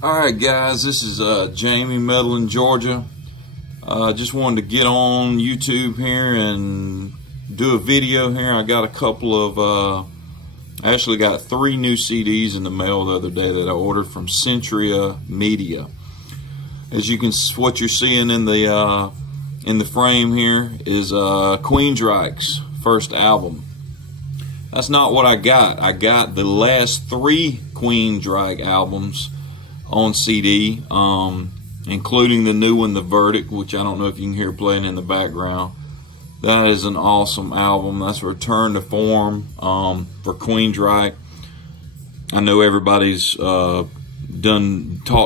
Alright guys, this is Jamie Medlin, Georgia. Just wanted to get on YouTube here and do a video here. I got a couple of, I actually got 3 new CDs in the mail the other day that I ordered from Queensryche Media. As you can, what you're seeing in the frame here is Queensryche's first album. That's not what I got. I got the last 3 Queensryche albums on CD, including the new one, The Verdict, which I don't know if you can hear playing in the background. That is an awesome album. That's a return to form for Queensryche. I know everybody's talked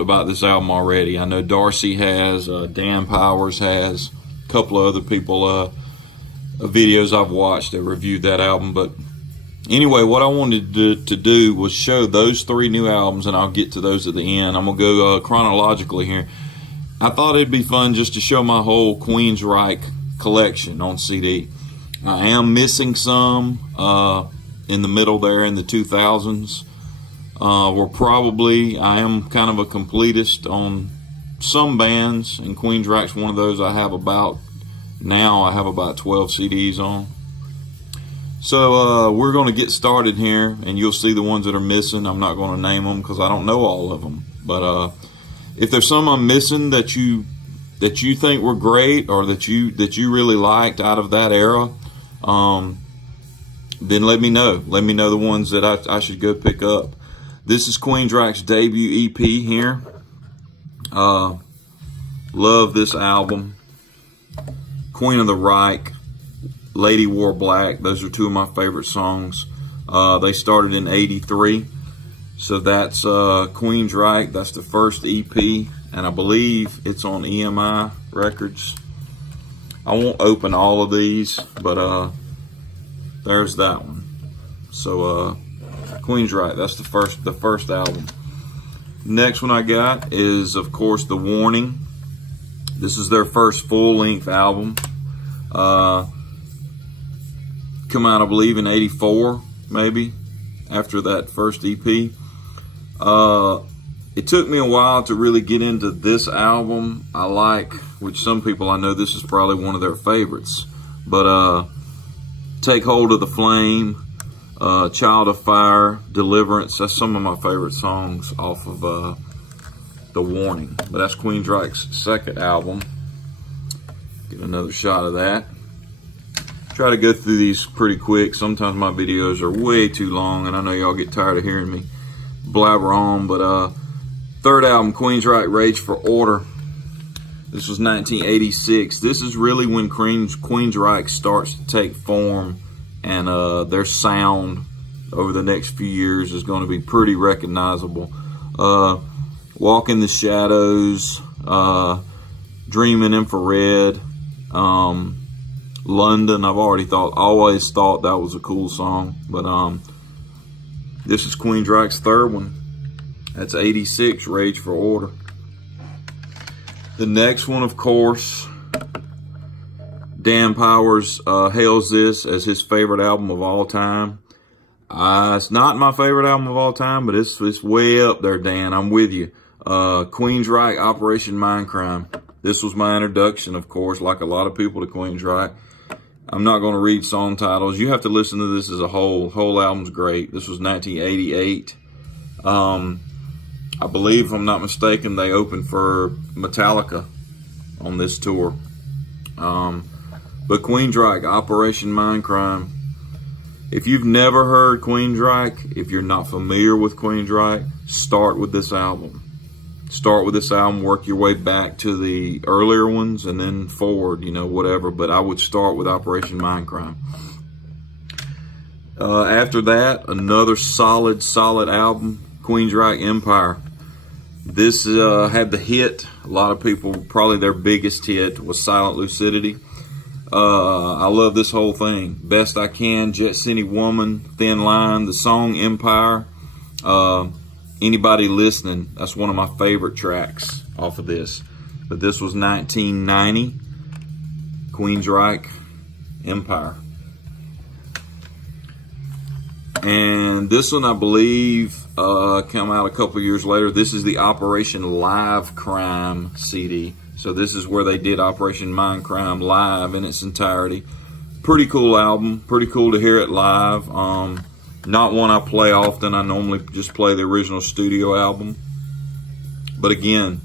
about this album already. I know Darcy has, Dan Powers has, a couple of other people, videos I've watched that reviewed that album. But anyway, what I wanted to do was show those 3 new albums, and I'll get to those at the end. I'm going to go chronologically here. I thought it'd be fun just to show my whole Queensryche collection on CD. I am missing some in the middle there in the 2000s. I am kind of a completist on some bands, and Queensryche's one of those. I have about 12 CDs on. So we're going to get started here, and you'll see the ones that are missing. I'm not going to name them because I don't know all of them. But if there's some I'm missing that you think were great, or that you really liked out of that era, then let me know. Let me know the ones that I should go pick up. This is Queensryche's debut EP here. Love this album. Queen of the Reich, Lady Wore Black, those are 2 of my favorite songs. They started in '83, so that's Queensryche. That's the first EP, and I believe it's on EMI Records. I won't open all of these, but there's that one. So Queensryche, that's the first album. Next one I got is, of course, The Warning. This is their first full-length album. Come out, I believe, in '84, maybe, after that first EP. It took me a while to really get into this album. I like, which some people, I know this is probably one of their favorites, but Take Hold of the Flame, Child of Fire, Deliverance, that's some of my favorite songs off of The Warning. But that's Queensryche's second album. Get another shot of that. Try to go through these pretty quick. Sometimes my videos are way too long, and I know y'all get tired of hearing me blabber on. But third album, Queensryche, Rage for Order. This was 1986. This is really when Queensryche starts to take form, and their sound over the next few years is going to be pretty recognizable. Walk in the Shadows, Dreaming Infrared, London, I've always thought that was a cool song. But this is Queensryche's third one. That's '86, Rage for Order. The next one, of course, Dan Powers hails this as his favorite album of all time. It's not my favorite album of all time, but it's way up there, Dan. I'm with you. Queensryche, Operation Mindcrime. This was my introduction, of course, like a lot of people, to Queensryche. I'm not going to read song titles. You have to listen to this as a whole. Whole album's great. This was 1988. I believe, if I'm not mistaken, they opened for Metallica on this tour. But Queensryche, Operation Mindcrime. If you've never heard Queensryche, if you're not familiar with Queensryche, start with this album. Start with this album, work your way back to the earlier ones, and then forward, whatever. But I would start with Operation Mindcrime. After that, another solid album, Queensryche, Empire. This had the hit. A lot of people, probably their biggest hit was Silent Lucidity. I love this whole thing. Best I Can, Jet City Woman, Thin Line, the song Empire. Anybody Listening, that's one of my favorite tracks off of this. But this was 1990, Queensryche, Empire. And this one, I believe, come out a couple years later. This is the Operation Mindcrime CD. So this is where they did Operation Mindcrime live in its entirety. Pretty cool album. Pretty cool to hear it live. Not one I play often. I normally just play the original studio album. But again,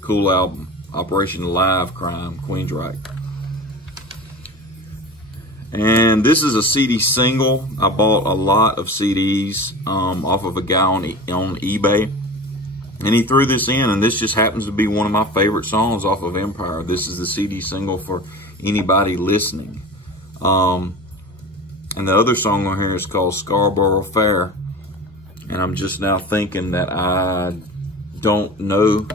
cool album. Operation Mindcrime, Queensryche. And this is a CD single. I bought a lot of CDs off of a guy on eBay. And he threw this in, and this just happens to be one of my favorite songs off of Empire. This is the CD single for Anybody Listening. And the other song on here is called Scarborough Fair. And I'm just now thinking that I don't know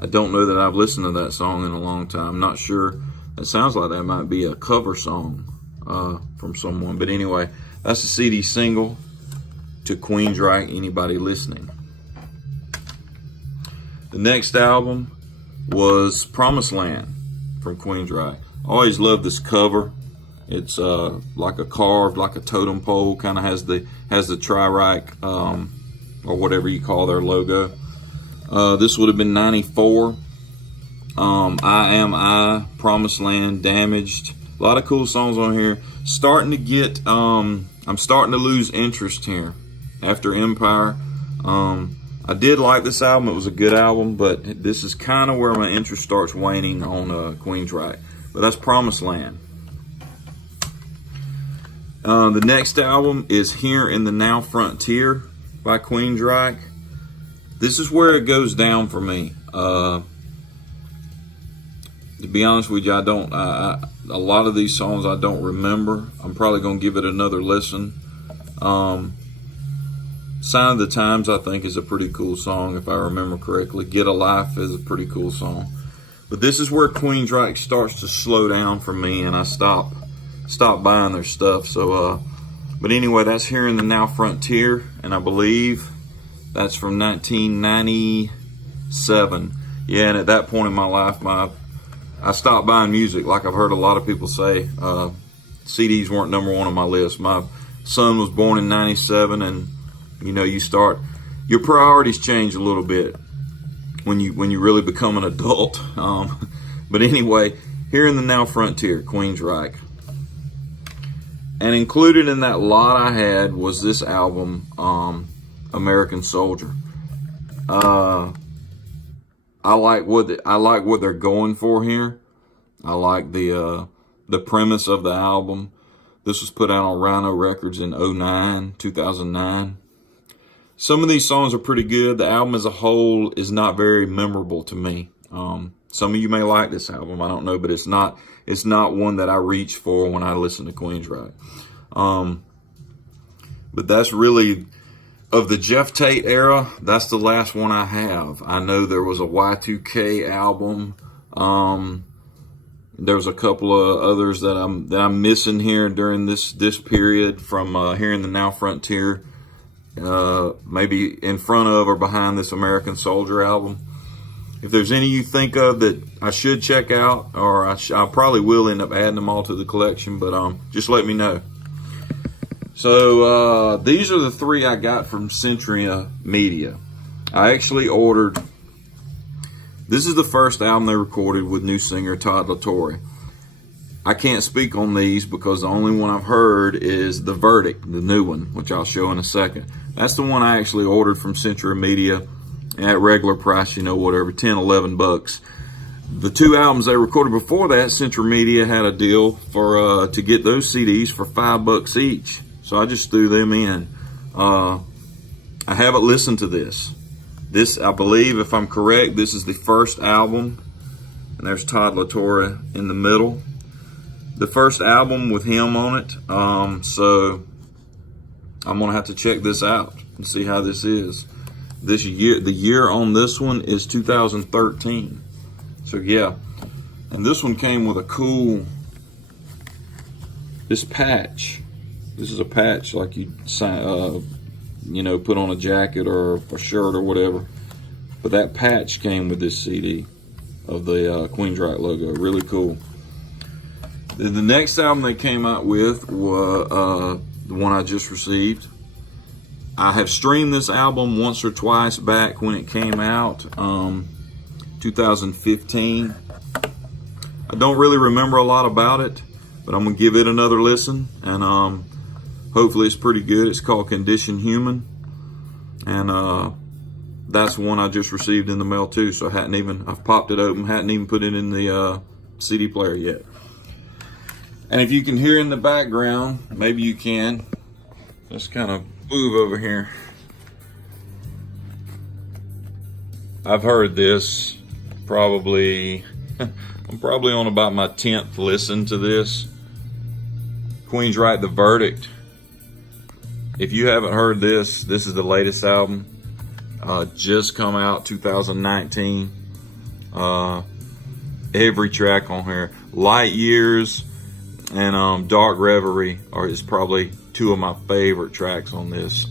that I've listened to that song in a long time. I'm not sure. It sounds like that might be a cover song from someone. But anyway, that's the CD single to Queensryche, Anybody Listening. The next album was Promised Land from Queensryche. I always loved this cover. It's like a carved, like a totem pole, kind of has the Tri-Rike or whatever you call their logo. This would have been 94. I Am I, Promised Land, Damaged. A lot of cool songs on here. Starting to get, I'm starting to lose interest here after Empire. I did like this album. It was a good album, but this is kind of where my interest starts waning on Queensryche. But that's Promised Land. The next album is Here in the Now Frontier by Queensryche. This is where it goes down for me. To be honest with you, a lot of these songs I don't remember. I'm probably going to give it another listen. Sign of the Times, I think, is a pretty cool song, if I remember correctly. Get a Life is a pretty cool song. But this is where Queensryche starts to slow down for me, and I stop buying their stuff. So, but anyway, that's Here in the Now Frontier, and I believe that's from 1997. Yeah, and at that point in my life, I stopped buying music. Like I've heard a lot of people say, CDs weren't number one on my list. My son was born in 97, and you know, your priorities change a little bit when you really become an adult. But anyway, Here in the Now Frontier, Queensryche. And included in that lot I had was this album, American Soldier. I like what they're going for here. I like the premise of the album. This was put out on Rhino Records in 2009. Some of these songs are pretty good. The album as a whole is not very memorable to me. Some of you may like this album, I don't know, but it's not one that I reach for when I listen to Queensryche. But that's really, of the Jeff Tate era, that's the last one I have. I know there was a Y2K album. There's a couple of others that I'm missing here during this period from Here in the Now Frontier. Maybe in front of or behind this American Soldier album. If there's any you think of that I should check out, or I probably will end up adding them all to the collection, but just let me know. So these are the three I got from Century Media. I actually ordered, this is the first album they recorded with new singer Todd LaTorre. I can't speak on these because the only one I've heard is The Verdict, the new one, which I'll show in a second. That's the one I actually ordered from Century Media at regular price, you know, whatever, 10, 11 bucks. The two albums they recorded before that, Century Media had a deal for to get those CDs for $5 each. So I just threw them in. I haven't listened to this. This, I believe, if I'm correct, this is the first album. And there's Todd LaTorre in the middle. The first album with him on it. So I'm going to have to check this out and see how this is. The year on this one is 2013. So yeah. And this one came with a cool, this patch. This is a patch like you know, put on a jacket or a shirt or whatever. But that patch came with this CD of the Queensryche logo. Really cool. The next album they came out with was the one I just received. I have streamed this album once or twice back when it came out, 2015. I don't really remember a lot about it, but I'm gonna give it another listen, and hopefully it's pretty good. It's called Condition Human, and that's one I just received in the mail too. So I've popped it open, hadn't even put it in the CD player yet. And if you can hear in the background, maybe you can. Just kind of move over here. I've heard this probably. I'm probably on about my 10th listen to this. Queensryche The Verdict. If you haven't heard this, this is the latest album. Just come out 2019. Every track on here. Light Years and Dark Reverie is probably two of my favorite tracks on this.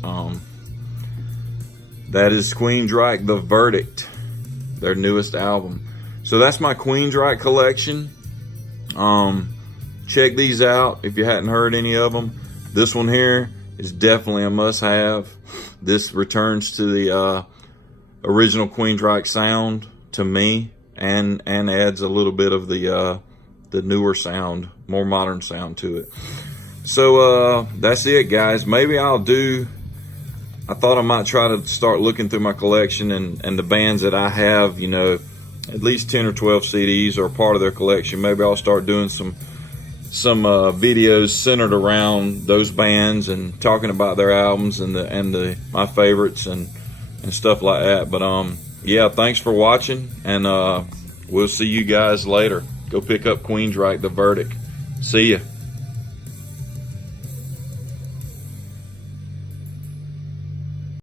That is Queensryche The Verdict, their newest album. So that's my Queensryche collection. Check these out if you hadn't heard any of them. This one here is definitely a must-have. This returns to the original Queensryche sound to me, and adds a little bit of the newer sound, more modern sound to it. So that's it, guys. Maybe I thought I might try to start looking through my collection and the bands that I have, you know, at least 10 or 12 CDs are part of their collection. Maybe I'll start doing some videos centered around those bands and talking about their albums and my favorites and stuff like that. But yeah, thanks for watching, and we'll see you guys later. Go pick up Queensryche The Verdict. See ya.